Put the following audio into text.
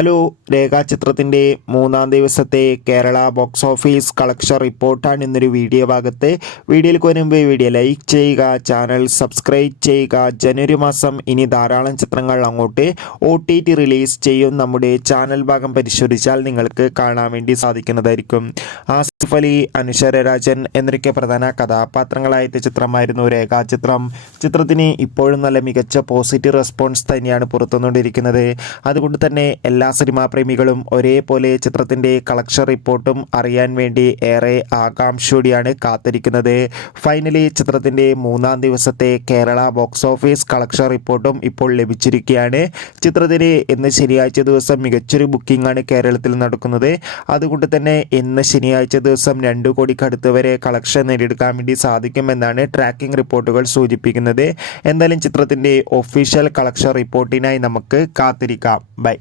Hello, രേഖാചിത്രത്തിൻ്റെ മൂന്നാം ദിവസത്തെ Kerala box office collection റിപ്പോർട്ടാണ് ഇന്നൊരു വീഡിയോ ഭാഗത്ത്. വീഡിയോയിൽ വരുമ്പോൾ വീഡിയോ ലൈക്ക് ചെയ്യുക, ചാനൽ സബ്സ്ക്രൈബ് ചെയ്യുക. ജനുവരി മാസം ഇനി ധാരാളം ചിത്രങ്ങൾ അങ്ങോട്ട് OTT റിലീസ് ചെയ്യും. നമ്മുടെ ചാനൽ ഭാഗം പരിശോധിച്ചാൽ നിങ്ങൾക്ക് കാണാൻ വേണ്ടി സാധിക്കുന്നതായിരിക്കും. ആസിഫ് അലി, അനശ്വര രാജൻ എന്നൊക്കെ പ്രധാന കഥാപാത്രങ്ങളായ ചിത്രമായിരുന്നു രേഖാചിത്രം. ചിത്രത്തിന് ഇപ്പോഴും നല്ല മികച്ച പോസിറ്റീവ് റെസ്പോൺസ് തന്നെയാണ് പുറത്തുവന്നുകൊണ്ടിരിക്കുന്നത്. അതുകൊണ്ട് തന്നെ എല്ലാ സിനിമാ പ്രേമികളും ഒരേപോലെ ചിത്രത്തിൻ്റെ കളക്ഷൻ റിപ്പോർട്ടും അറിയാൻ വേണ്ടി ഏറെ ആകാംക്ഷയോടെയാണ് കാത്തിരിക്കുന്നത്. ഫൈനലി ചിത്രത്തിൻ്റെ മൂന്നാം ദിവസത്തെ കേരള ബോക്സ് ഓഫീസ് കളക്ഷൻ റിപ്പോർട്ടും ഇപ്പോൾ ലഭിച്ചിരിക്കുകയാണ്. ചിത്രത്തിന് ഇന്ന് ശനിയാഴ്ച ദിവസം മികച്ചൊരു ബുക്കിംഗ് ആണ് കേരളത്തിൽ നടക്കുന്നത്. അതുകൊണ്ട് തന്നെ ഇന്ന് ശനിയാഴ്ച ദിവസം 2 കോടിക്കടുത്ത് വരെ കളക്ഷൻ നേടിയെടുക്കാൻ വേണ്ടി സാധിക്കുമെന്നാണ് ട്രാക്കിംഗ് റിപ്പോർട്ടുകൾ സൂചിപ്പിക്കുന്നത്. എന്തായാലും ചിത്രത്തിൻ്റെ ഒഫീഷ്യൽ കളക്ഷൻ റിപ്പോർട്ടിനായി നമുക്ക് കാത്തിരിക്കാം. ബൈ.